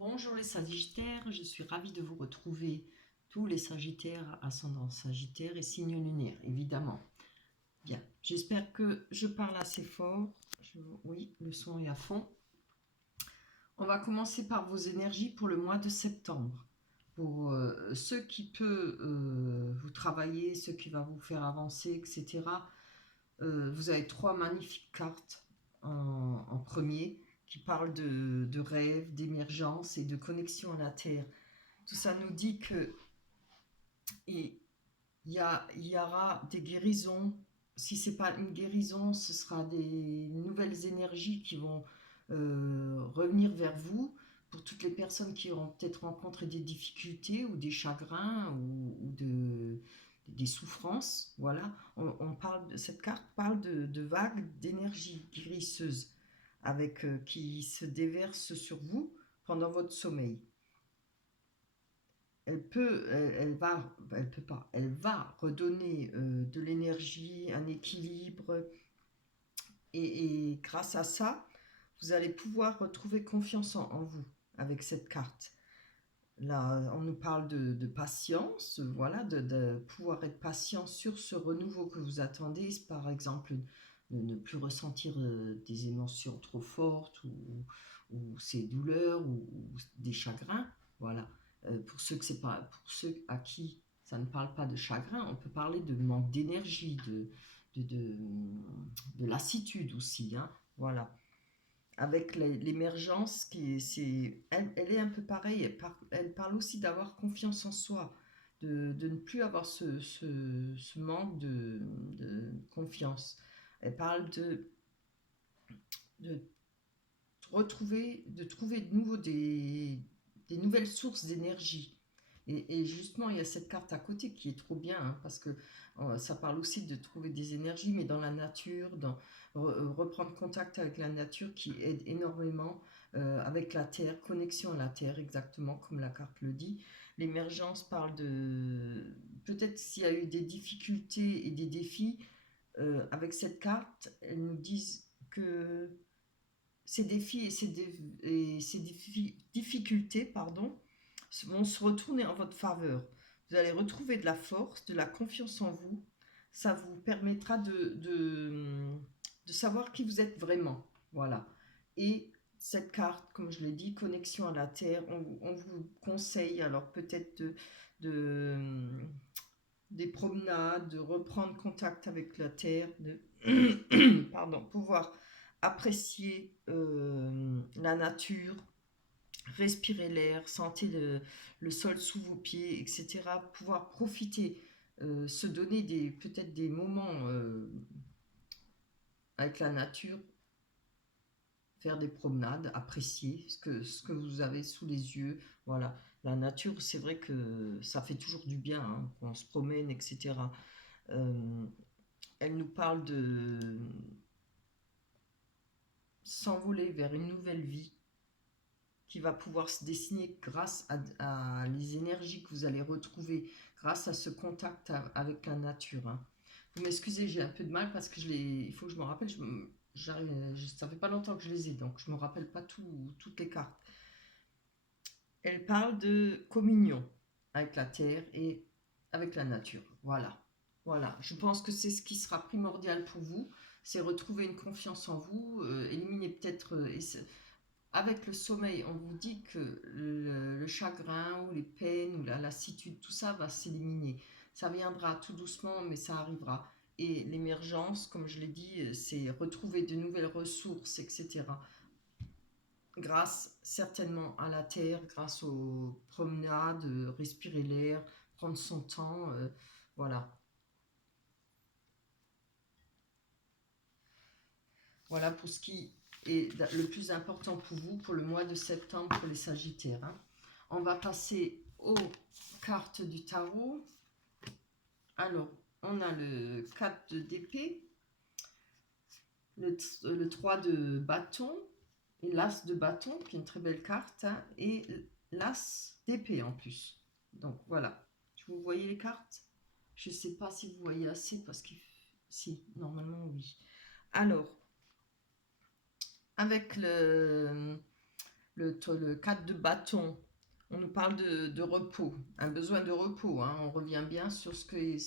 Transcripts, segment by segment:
Bonjour les Sagittaires, je suis ravie de vous retrouver, tous les Sagittaires, ascendant Sagittaire et signe lunaire, évidemment. Bien, j'espère que je parle assez fort. Oui, le son est à fond. On va commencer par vos énergies pour le mois de septembre. Pour ceux qui peuvent vous travailler, ceux qui vont vous faire avancer, etc. Vous avez trois magnifiques cartes en premier qui parlent de rêve, d'émergence et de connexion à la Terre. Tout ça nous dit que il y aura des guérisons. Si ce n'est pas une guérison, ce sera des nouvelles énergies qui vont revenir vers vous. Pour toutes les personnes qui auront peut-être rencontré des difficultés ou des chagrins des souffrances, voilà. Cette carte parle de vagues d'énergie guérisseuse qui se déversent sur vous pendant votre sommeil. Elle peut pas, elle va redonner de l'énergie, un équilibre, et grâce à ça, vous allez pouvoir retrouver confiance en vous avec cette carte. Là, on nous parle de patience, voilà, de pouvoir être patient sur ce renouveau que vous attendez, par exemple, de ne plus ressentir des émotions trop fortes ou ces douleurs ou des chagrins, voilà. Pour ceux que c'est pas, pour ceux à qui ça ne parle pas de chagrin, on peut parler de manque d'énergie, de, de, de lassitude aussi, hein, voilà. Avec l'émergence, elle est un peu pareille, elle parle aussi d'avoir confiance en soi, de ne plus avoir ce manque de confiance. Elle parle de de trouver de nouveau des nouvelles sources d'énergie. Et justement, il y a cette carte à côté qui est trop bien, hein, parce que ça parle aussi de trouver des énergies, mais dans la nature, reprendre contact avec la nature qui aide énormément, avec la terre, connexion à la terre, exactement comme la carte le dit. L'émergence parle de... Peut-être s'il y a eu des difficultés et des défis, avec cette carte, elles nous disent que ces défis et ces difficultés, pardon, vont se retourner en votre faveur. Vous allez retrouver de la force, de la confiance en vous. Ça vous permettra de savoir qui vous êtes vraiment. Voilà. Et cette carte, comme je l'ai dit, connexion à la Terre, on vous conseille alors peut-être de, des promenades, de reprendre contact avec la Terre, pardon, pouvoir apprécier la nature, respirer l'air, sentir le sol sous vos pieds, etc. Pouvoir profiter, se donner peut-être des moments avec la nature, faire des promenades, apprécier ce que vous avez sous les yeux. Voilà, la nature, c'est vrai que ça fait toujours du bien, hein, quand on se promène, etc. Euh, Elle nous parle de s'envoler vers une nouvelle vie qui va pouvoir se dessiner grâce à les énergies que vous allez retrouver grâce à ce contact avec la nature, hein. Vous m'excusez, j'ai un peu de mal parce que il faut que je me rappelle, ça fait pas longtemps que je les ai, donc je me rappelle pas toutes les cartes. Elle parle de communion avec la terre et avec la nature. Voilà. Voilà. Je pense que c'est ce qui sera primordial pour vous, c'est retrouver une confiance en vous, éliminer peut-être avec le sommeil, on vous dit que le chagrin ou les peines ou la lassitude, tout ça va s'éliminer. Ça viendra tout doucement, mais ça arrivera. Et l'émergence, comme je l'ai dit, c'est retrouver de nouvelles ressources, etc. Grâce certainement à la terre, grâce aux promenades, respirer l'air, prendre son temps, voilà. Voilà pour ce qui est le plus important pour vous pour le mois de septembre pour les Sagittaires, hein. On va passer aux cartes du tarot. Alors, on a le 4 d'épée, le 3 de bâton, et l'as de bâton, qui est une très belle carte, hein, et l'as d'épée en plus. Donc voilà, vous voyez les cartes? Je ne sais pas si vous voyez assez, parce que si, normalement oui. Alors, avec le 4 de bâton, on nous parle de repos, un besoin de repos, hein. On revient bien sur ce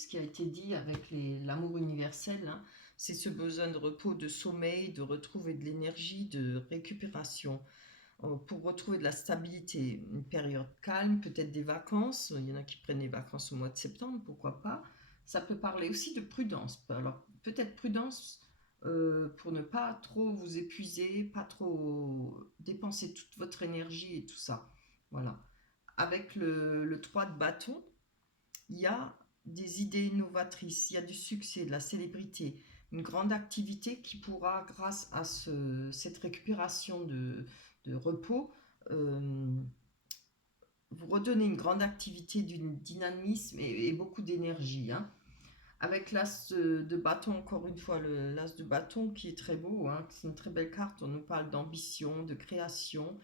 qui a été dit avec l'amour universel, hein. C'est ce besoin de repos, de sommeil, de retrouver de l'énergie, de récupération, pour retrouver de la stabilité, une période calme, peut-être des vacances. Il y en a qui prennent des vacances au mois de septembre, pourquoi pas. Ça peut parler aussi de prudence. Alors peut-être prudence pour ne pas trop vous épuiser, pas trop dépenser toute votre énergie et tout ça. Voilà. Avec le 3 de bâton, il y a des idées innovatrices, il y a du succès, de la célébrité, une grande activité qui pourra, grâce à cette récupération de repos, euh, vous redonner une grande activité, du dynamisme et beaucoup d'énergie, hein. Avec l'as de bâton, encore une fois, l'as de bâton qui est très beau, hein. C'est une très belle carte. On nous parle d'ambition, de création,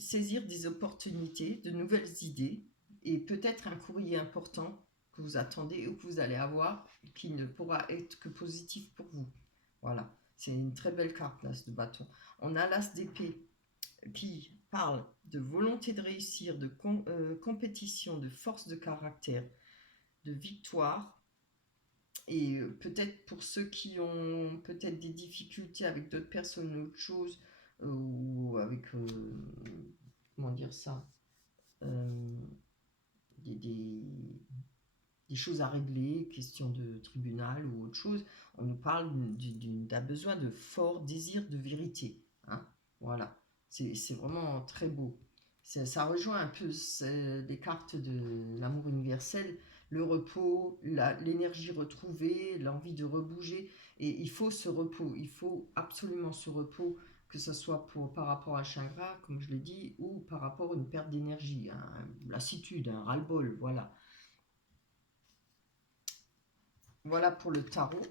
saisir des opportunités, de nouvelles idées, et peut-être un courrier important que vous attendez ou que vous allez avoir, qui ne pourra être que positif pour vous. Voilà, c'est une très belle carte, l'as de bâton. On a l'as d'épée qui parle de volonté de réussir, de compétition, de force de caractère, de victoire. Et peut-être pour ceux qui ont peut-être des difficultés avec d'autres personnes ou autre chose, ou avec, comment dire ça, euh, des, des, des choses à régler, question de tribunal ou autre chose, on nous parle d'un besoin de fort désir de vérité, hein. Voilà, c'est vraiment très beau. Ça rejoint un peu les cartes de l'amour universel, le repos, l'énergie retrouvée, l'envie de rebouger. Et il faut ce repos, il faut absolument ce repos, que ce soit par rapport à un chagrin, comme je l'ai dit, ou par rapport à une perte d'énergie, une lassitude, un ras-le-bol, voilà. Voilà pour le tarot.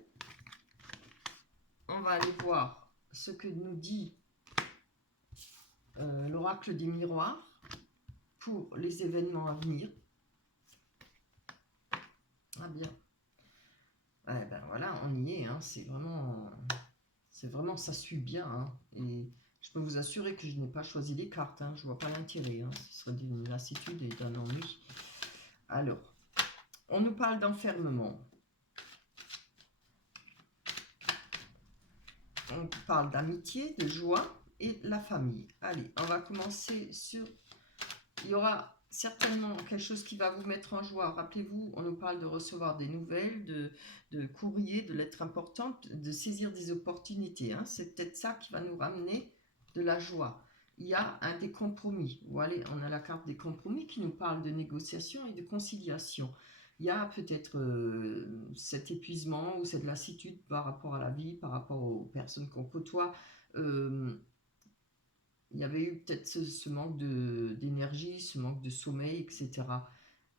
On va aller voir ce que nous dit l'oracle des miroirs pour les événements à venir. Ah bien. Ouais, ben voilà, on y est, hein. C'est vraiment, ça suit bien, hein. Et je peux vous assurer que je n'ai pas choisi les cartes, hein. Je vois pas l'intérêt, hein. Ce serait d'une lassitude et d'un ennui. Alors, on nous parle d'enfermement. On parle d'amitié, de joie et de la famille. Allez, on va commencer sur... Il y aura certainement quelque chose qui va vous mettre en joie. Rappelez-vous, on nous parle de recevoir des nouvelles, de courrier, de lettres importantes, de saisir des opportunités, hein. C'est peut-être ça qui va nous ramener de la joie. Il y a des compromis. Voilà, on a la carte des compromis qui nous parle de négociation et de conciliation. Il y a peut-être cet épuisement ou cette lassitude par rapport à la vie, par rapport aux personnes qu'on côtoie. Euh, il y avait eu peut-être ce manque d'énergie, ce manque de sommeil, etc.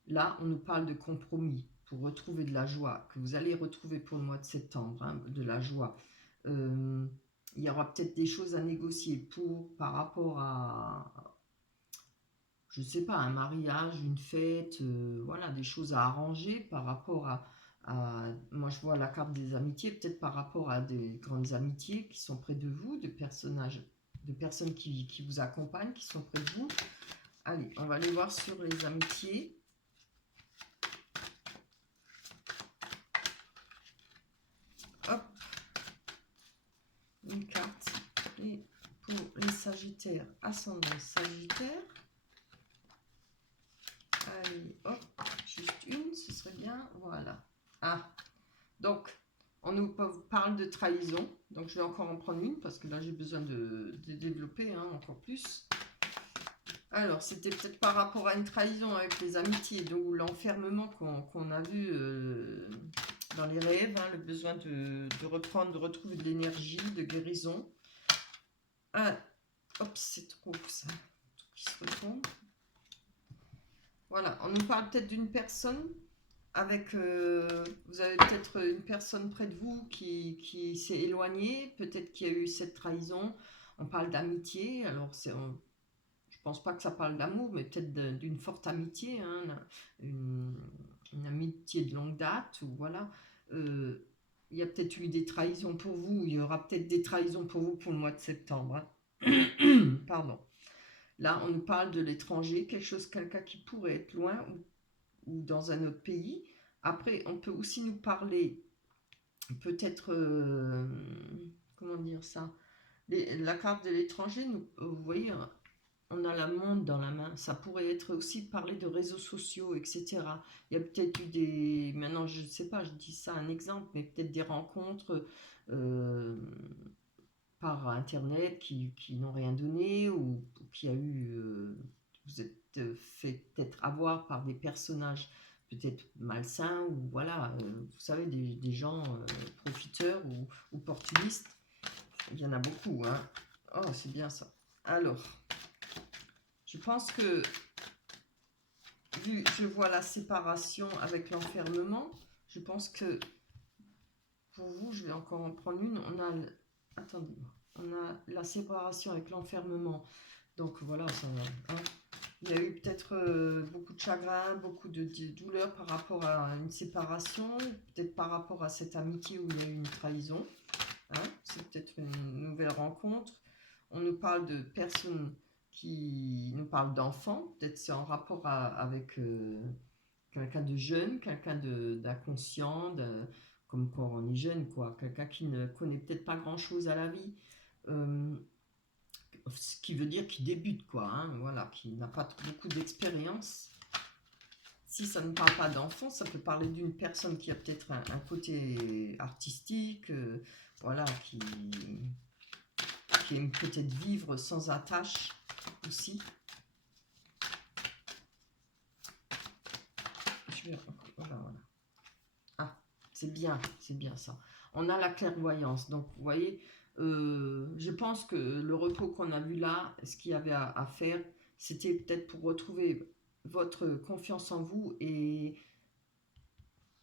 Là, on nous parle de compromis pour retrouver de la joie, que vous allez retrouver pour le mois de septembre, hein, de la joie. Euh, il y aura peut-être des choses à négocier par rapport à, je ne sais pas, un mariage, une fête, voilà, des choses à arranger par rapport moi je vois la carte des amitiés, peut-être par rapport à des grandes amitiés qui sont près de vous, de personnes qui vous accompagnent, qui sont près de vous. Allez, on va aller voir sur les amitiés. Hop, une carte. Et pour les Sagittaires, ascendant Sagittaire. Allez, hop, juste une, ce serait bien. Voilà. Ah, donc, on nous parle de trahison. Donc, je vais encore en prendre une parce que là, j'ai besoin de développer, hein, encore plus. Alors, c'était peut-être par rapport à une trahison avec les amitiés, donc l'enfermement qu'on a vu dans les rêves, hein, le besoin de reprendre, de retrouver de l'énergie, de guérison. Ah, hop, c'est trop ça. Tout qui se retourne. Voilà, on nous parle peut-être d'une personne avec, vous avez peut-être une personne près de vous qui s'est éloignée, peut-être qu'il y a eu cette trahison. On parle d'amitié, alors je pense pas que ça parle d'amour, mais peut-être d'une forte amitié, hein, une amitié de longue date, ou voilà. Il y a peut-être eu des trahisons pour vous, il y aura peut-être des trahisons pour vous pour le mois de septembre, hein. Pardon. Là, on nous parle de l'étranger, quelque chose, quelqu'un qui pourrait être loin ou dans un autre pays. Après, on peut aussi nous parler, peut-être, comment dire ça, la carte de l'étranger, vous voyez, on a la montre dans la main. Ça pourrait être aussi parler de réseaux sociaux, etc. Il y a peut-être eu des... Maintenant, je ne sais pas, je dis ça un exemple, mais peut-être des rencontres euh, par Internet qui n'ont rien donné ou qui a eu... vous êtes fait peut-être avoir par des personnages peut-être malsains ou voilà, vous savez, des gens profiteurs ou opportunistes. Il y en a beaucoup, hein. Oh, c'est bien ça. Alors, je pense que, vu que je vois la séparation avec l'enfermement, je pense que, pour vous, je vais encore en prendre une. Attendez, on a la séparation avec l'enfermement. Donc voilà, ça, hein. Il y a eu peut-être beaucoup de chagrin, beaucoup de douleur par rapport à une séparation, peut-être par rapport à cette amitié où il y a eu une trahison. Hein, c'est peut-être une nouvelle rencontre. On nous parle de personnes qui nous parlent d'enfants, peut-être c'est en rapport avec quelqu'un de jeune, quelqu'un d'inconscient, comme quand on est jeune, quoi, quelqu'un qui ne connaît peut-être pas grand-chose à la vie, euh, ce qui veut dire qu'il débute, quoi, hein, voilà, qui n'a pas beaucoup d'expérience. Si ça ne parle pas d'enfant, ça peut parler d'une personne qui a peut-être un côté artistique, voilà, qui aime peut-être vivre sans attache aussi. Voilà. Ah, c'est bien ça. On a la clairvoyance, donc vous voyez, je pense que le repos qu'on a vu là, ce qu'il y avait à faire, c'était peut-être pour retrouver votre confiance en vous et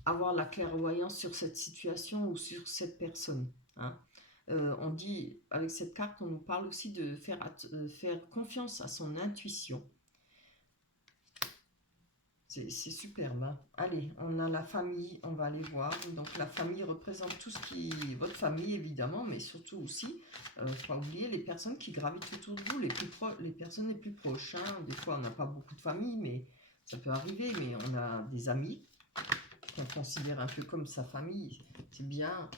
avoir la clairvoyance sur cette situation ou sur cette personne. Hein. On dit, avec cette carte, on nous parle aussi de faire confiance à son intuition. C'est superbe. Hein. Allez, on a la famille, on va aller voir. Donc la famille représente tout ce qui... Votre famille, évidemment, mais surtout aussi, faut pas oublier les personnes qui gravitent autour de vous, les personnes les plus proches. Hein. Des fois, on n'a pas beaucoup de famille, mais ça peut arriver, mais on a des amis qu'on considère un peu comme sa famille. C'est bien.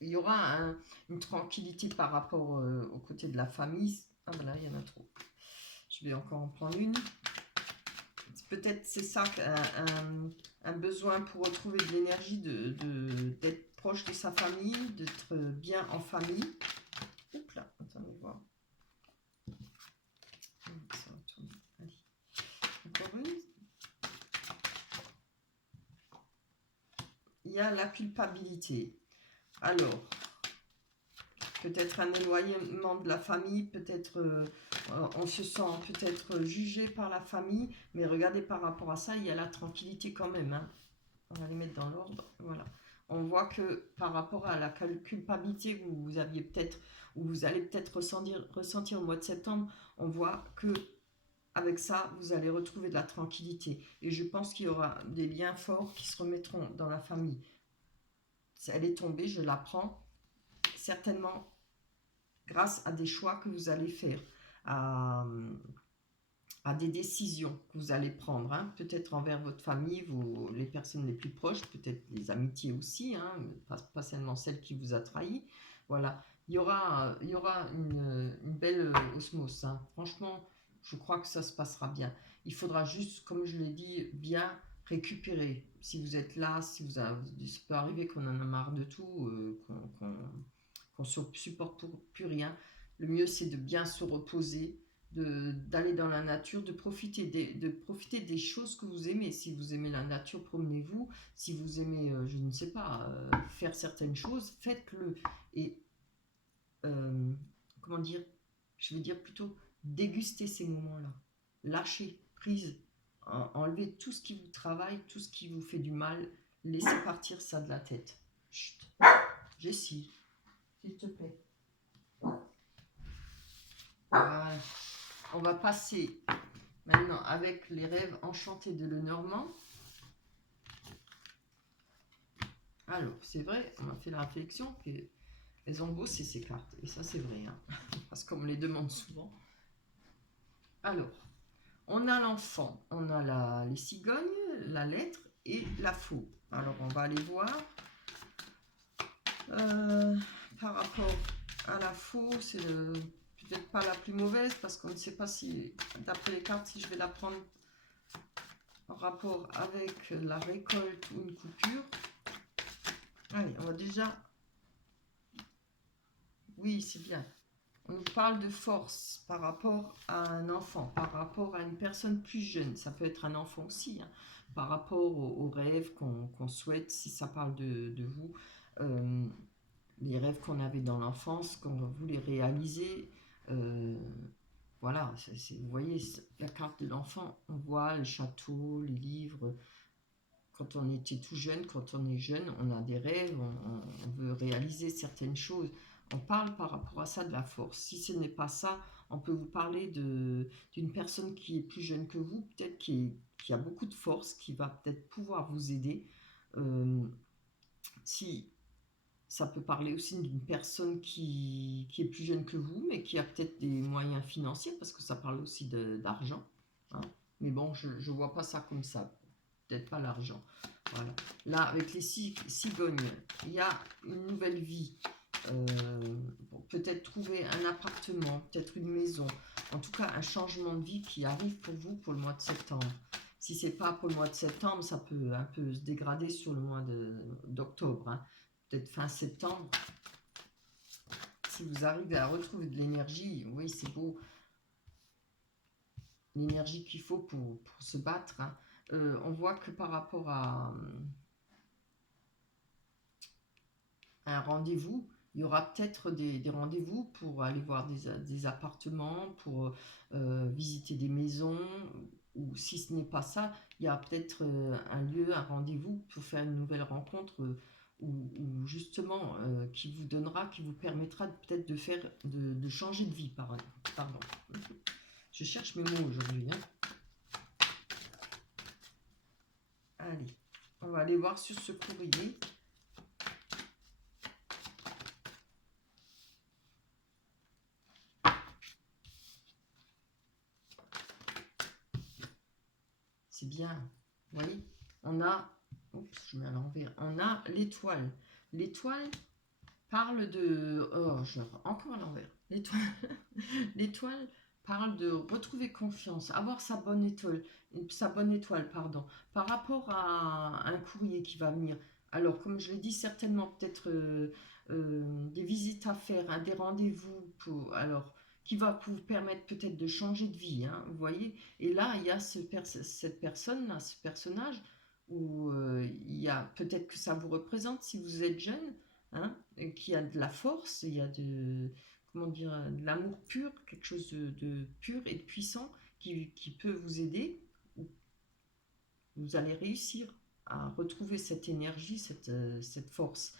Il y aura une tranquillité par rapport au côté de la famille. Ah ben là, il y en a trop. Je vais encore en prendre une. Peut-être c'est ça, un besoin pour retrouver de l'énergie, d'être proche de sa famille, d'être bien en famille. Oups là, attendez voir. Allez. Encore une. Il y a la culpabilité. Alors, peut-être un éloignement de la famille, peut-être on se sent peut-être jugé par la famille, mais regardez par rapport à ça, il y a la tranquillité quand même. Hein. On va les mettre dans l'ordre. Voilà. On voit que par rapport à la culpabilité que vous aviez peut-être, ou vous allez peut-être ressentir au mois de septembre, on voit que avec ça, vous allez retrouver de la tranquillité. Et je pense qu'il y aura des liens forts qui se remettront dans la famille. Elle est tombée, je la prends. Certainement grâce à des choix que vous allez faire, à des décisions que vous allez prendre, hein, peut-être envers votre famille, les personnes les plus proches, peut-être les amitiés aussi, hein, pas seulement celle qui vous a trahi. Voilà, il y aura une belle osmose. Hein. Franchement, je crois que ça se passera bien. Il faudra juste, comme je l'ai dit, bien récupérer. Si vous êtes là, ça peut arriver qu'on en a marre de tout, qu'on ne supporte plus rien. Le mieux, c'est de bien se reposer, d'aller dans la nature, de profiter des choses que vous aimez. Si vous aimez la nature, promenez-vous. Si vous aimez, je ne sais pas, faire certaines choses, faites-le. Et, comment dire, je vais dire plutôt, dégustez ces moments-là. Lâchez prise, enlevez tout ce qui vous travaille, tout ce qui vous fait du mal. Laissez partir ça de la tête. Chut. Jessie, s'il te plaît. Voilà. On va passer maintenant avec les rêves enchantés de Lenormand. Alors, c'est vrai, on a fait la réflexion que Elles ont bossé ces cartes, et ça c'est vrai, hein, parce qu'on me les demande souvent. Alors, on a l'enfant, on a les cigognes, la lettre et la faux. Alors, on va aller voir. Par rapport à la faux, c'est peut-être pas la plus mauvaise, parce qu'on ne sait pas si, d'après les cartes, si je vais la prendre en rapport avec la récolte ou une coupure. Allez, on va déjà... Oui, c'est bien. On nous parle de force par rapport à un enfant, par rapport à une personne plus jeune. Ça peut être un enfant aussi, hein, par rapport aux rêves qu'on souhaite, si ça parle de vous. Euh, les rêves qu'on avait dans l'enfance, qu'on voulait réaliser. Euh, voilà, vous voyez, la carte de l'enfant, on voit le château, les livres. Quand on était tout jeune, quand on est jeune, on a des rêves, on veut réaliser certaines choses. On parle par rapport à ça de la force. Si ce n'est pas ça, on peut vous parler d'une personne qui est plus jeune que vous, peut-être qui a beaucoup de force, qui va peut-être pouvoir vous aider. Si ça peut parler aussi d'une personne qui est plus jeune que vous, mais qui a peut-être des moyens financiers, parce que ça parle aussi d'argent. Hein. Mais bon, je ne vois pas ça comme ça. Peut-être pas l'argent. Voilà. Là, avec les cigognes, il y a une nouvelle vie. Peut-être trouver un appartement, peut-être une maison. En tout cas, un changement de vie qui arrive pour vous pour le mois de septembre. Si c'est pas pour le mois de septembre, ça peut un peu se dégrader sur le mois d'octobre. Hein. Peut-être fin septembre. Si vous arrivez à retrouver de l'énergie, oui, c'est beau. L'énergie qu'il faut pour se battre. Hein. On voit que par rapport à un rendez-vous, il y aura peut-être des rendez-vous pour aller voir des appartements, pour visiter des maisons, ou si ce n'est pas ça, il y a peut-être un lieu, un rendez-vous pour faire une nouvelle rencontre ou justement qui vous donnera, qui vous permettra peut-être de changer de vie, pardon. Je cherche mes mots aujourd'hui. Hein. Allez, on va aller voir sur ce courrier. C'est bien. Vous voyez, on a... Oups, je mets à l'envers. On a l'étoile. L'étoile parle de... Oh, encore à l'envers. L'étoile parle de retrouver confiance, avoir sa bonne étoile, pardon, par rapport à un courrier qui va venir. Alors, comme je l'ai dit, certainement peut-être des visites à faire, hein, des rendez-vous pour, alors, qui va vous permettre peut-être de changer de vie, hein, vous voyez. Et là, il y a cette personne-là, ce personnage, où il y a peut-être que ça vous représente si vous êtes jeune, hein, et qui a de la force, il y a comment dire, de l'amour pur, quelque chose de pur et de puissant qui peut vous aider. Vous allez réussir à retrouver cette énergie, cette force.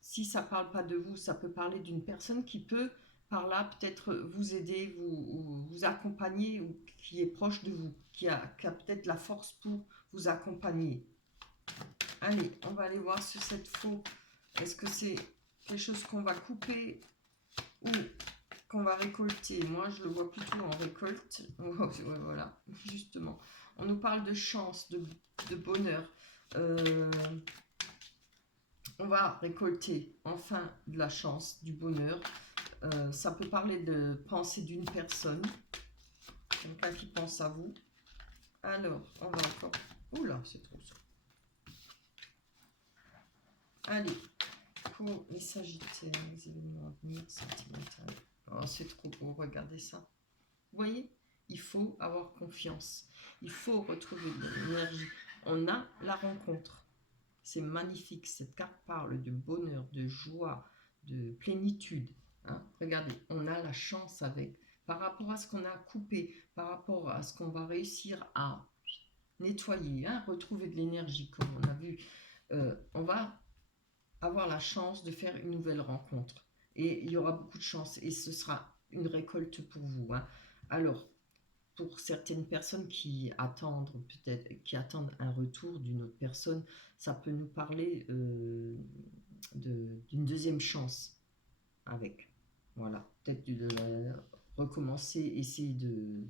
Si ça ne parle pas de vous, ça peut parler d'une personne qui peut, par là, peut-être vous aider, vous accompagner, ou qui est proche de vous, qui a peut-être la force pour vous accompagner. Allez, on va aller voir sur cette faux. Est-ce que c'est quelque chose qu'on va couper ou qu'on va récolter? Moi, je le vois plutôt en récolte. Ouais, voilà, justement. On nous parle de chance, de bonheur. On va récolter enfin de la chance, du bonheur. Ça peut parler de pensée d'une personne, quelqu'un qui pense à vous. Alors, on va encore... Oula, c'est trop ça. Allez, pour les Sagittaires, les événements à venir, sentimentaux. Oh, c'est trop beau, regardez ça. Vous voyez, il faut avoir confiance. Il faut retrouver de l'énergie. On a la rencontre. C'est magnifique. Cette carte parle de bonheur, de joie, de plénitude. Hein. Regardez, on a la chance avec. Par rapport à ce qu'on a coupé, par rapport à ce qu'on va réussir à nettoyer, hein, retrouver de l'énergie, comme on a vu, on va avoir la chance de faire une nouvelle rencontre. Et il y aura beaucoup de chance et ce sera une récolte pour vous. Hein. Alors, pour certaines personnes qui attendent peut-être, qui attendent un retour d'une autre personne, ça peut nous parler d'une deuxième chance. avec. Voilà, peut-être recommencer, essayer de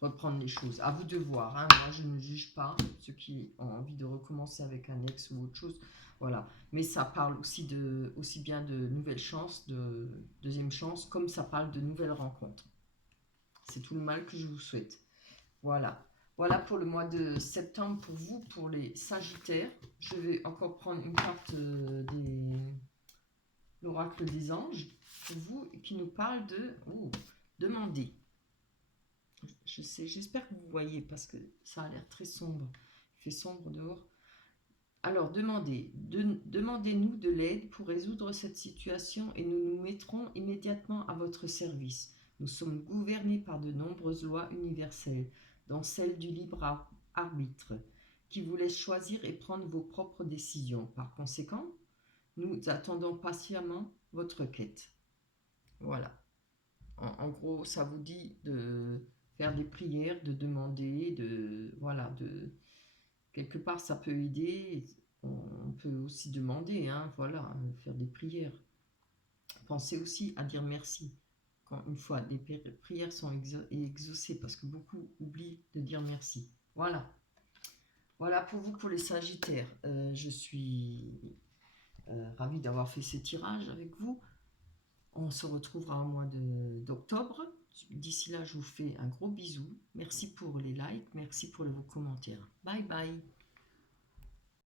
reprendre les choses. À vous de voir, hein. Moi je ne juge pas ceux qui ont envie de recommencer avec un ex ou autre chose. Voilà, mais ça parle aussi bien de nouvelles chances, de deuxième chance, comme ça parle de nouvelles rencontres. C'est tout le mal que je vous souhaite. Voilà. Voilà pour le mois de septembre pour vous, pour les Sagittaires. Je vais encore prendre une carte l'oracle des anges pour vous qui nous parle de demander. Je sais, j'espère que vous voyez parce que ça a l'air très sombre. Il fait sombre dehors. Alors demandez-nous de l'aide pour résoudre cette situation et nous nous mettrons immédiatement à votre service. Nous sommes gouvernés par de nombreuses lois universelles, dont celle du libre arbitre, qui vous laisse choisir et prendre vos propres décisions. Par conséquent, nous attendons patiemment votre quête. Voilà. En gros, ça vous dit de faire des prières, de demander, voilà, quelque part ça peut aider. On peut aussi demander, hein, voilà, faire des prières. Pensez aussi à dire merci quand une fois les prières sont exaucées, parce que beaucoup oublient de dire merci. Voilà. Voilà pour vous, pour les Sagittaires. Je suis ravie d'avoir fait ce tirage avec vous. On se retrouvera au mois d'octobre. D'ici là, je vous fais un gros bisou. Merci pour les likes, merci pour vos commentaires. Bye bye.